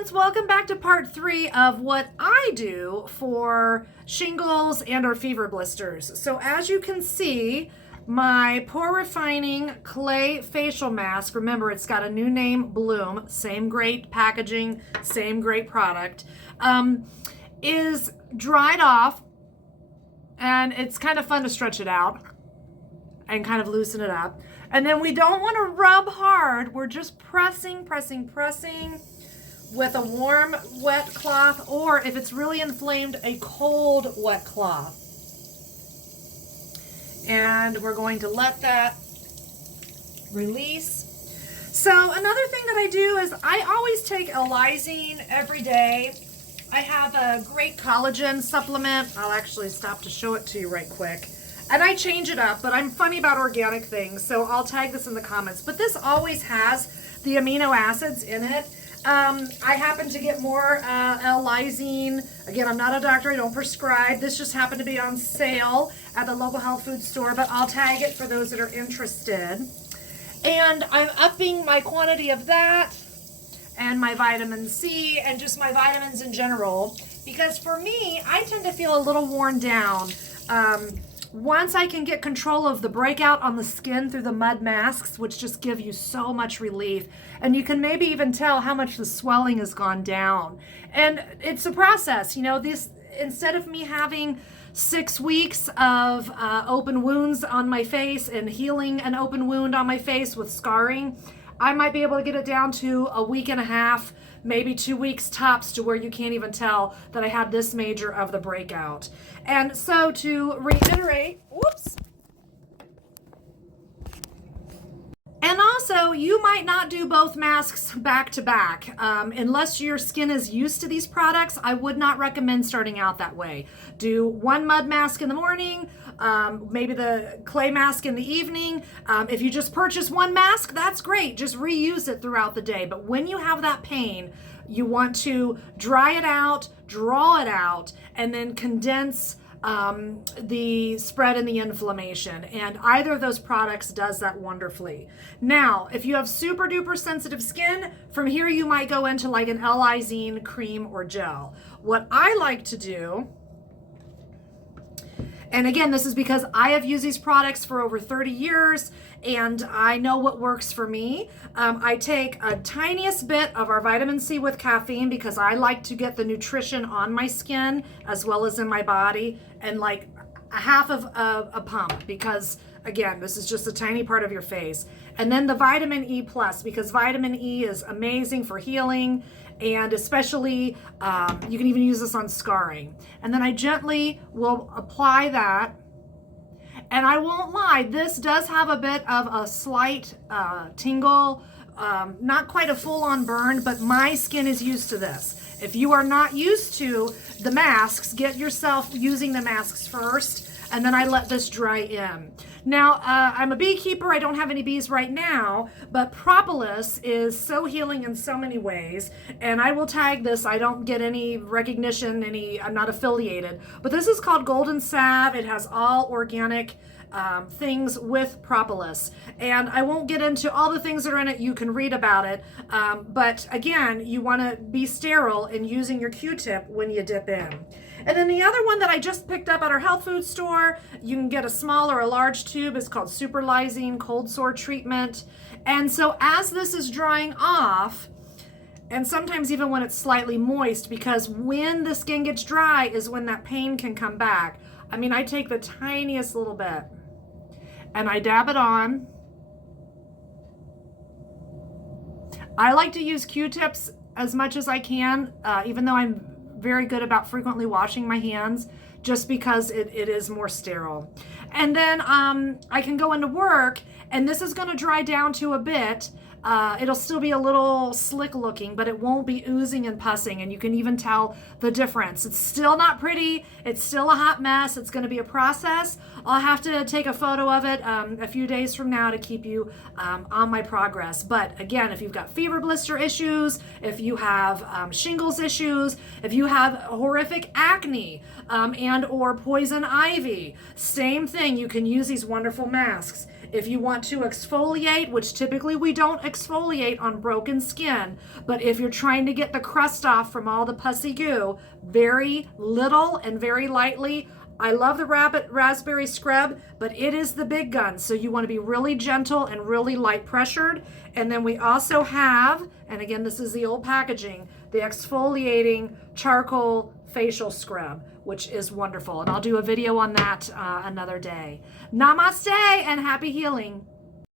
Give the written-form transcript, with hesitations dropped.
friends, welcome back to part 3 of what I do for shingles and or fever blisters. So as you can see, my pore refining clay facial mask, remember it's got a new name, Bloom, same great packaging, same great product, is dried off, and it's kind of fun to stretch it out and kind of loosen it up. And then we don't want to rub hard, we're just pressing with a warm wet cloth, or if it's really inflamed, a cold wet cloth. And we're going to let that release. So another thing that I do is I always take L-Lysine every day. I have a great collagen supplement. I'll actually stop to show it to you right quick. And I change it up, but I'm funny about organic things, so I'll tag this in the comments. But this always has the amino acids in it. I happen to get more L-Lysine. Again, I'm not a doctor, I don't prescribe. This just happened to be on sale at the local health food store, but I'll tag it for those that are interested. And I'm upping my quantity of that and my vitamin C and just my vitamins in general, because for me, I tend to feel a little worn down. Once I can get control of the breakout on the skin through the mud masks, which just give you so much relief, and you can maybe even tell how much the swelling has gone down. And it's a process, you know, this, instead of me having 6 weeks of open wounds on my face and healing an open wound on my face with scarring, I might be able to get it down to a week and a half, maybe 2 weeks tops, to where you can't even tell that I had this major of the breakout. And so to reiterate, whoops. And also, you might not do both masks back to back. Unless your skin is used to these products, I would not recommend starting out that way. Do one mud mask in the morning, maybe the clay mask in the evening. If you just purchase one mask, that's great. Just reuse it throughout the day. But when you have that pain, you want to dry it out, draw it out, and then condense the spread and the inflammation. And either of those products does that wonderfully. Now, if you have super duper sensitive skin, from here you might go into like an L-Lysine cream or gel. What I like to do, and again, this is because I have used these products for over 30 years and I know what works for me. I take a tiniest bit of our vitamin C with caffeine because I like to get the nutrition on my skin as well as in my body, and like a half of a pump, because again, this is just a tiny part of your face. And then the vitamin E plus, because vitamin E is amazing for healing, and especially you can even use this on scarring. And then I gently will apply that. And I won't lie, this does have a bit of a slight tingle, not quite a full-on burn, but my skin is used to this. If you are not used to the masks, get yourself using the masks first, and then I let this dry in. Now, I'm a beekeeper. I don't have any bees right now, but propolis is so healing in so many ways, and I will tag this. I don't get any recognition, I'm not affiliated, but this is called Golden Salve. It has all organic things with propolis, and I won't get into all the things that are in it. You can read about it, but again, you want to be sterile in using your Q-tip when you dip in. And then the other one that I just picked up at our health food store, you can get a small or a large tube, is called SuperLysine cold sore treatment. And so as this is drying off, and sometimes even when it's slightly moist, because when the skin gets dry is when that pain can come back. I mean, I take the tiniest little bit and I dab it on. I like to use Q-tips as much as I can, even though I'm very good about frequently washing my hands, just because it is more sterile. And then I can go into work, and this is going to dry down to a bit. It'll still be a little slick looking, but it won't be oozing and pussing, and you can even tell the difference. It's still not pretty. It's still a hot mess. It's going to be a process. I'll have to take a photo of it a few days from now to keep you on my progress. But again, if you've got fever blister issues, if you have shingles issues, if you have horrific acne and or poison ivy, same thing. You can use these wonderful masks. If you want to exfoliate, which typically we don't exfoliate on broken skin, but if you're trying to get the crust off from all the pussy goo, very little and very lightly. I love the raspberry scrub, but it is the big gun. So you want to be really gentle and really light pressured. And then we also have, and again, this is the old packaging, the exfoliating charcoal facial scrub, which is wonderful. And I'll do a video on that another day. Namaste and happy healing.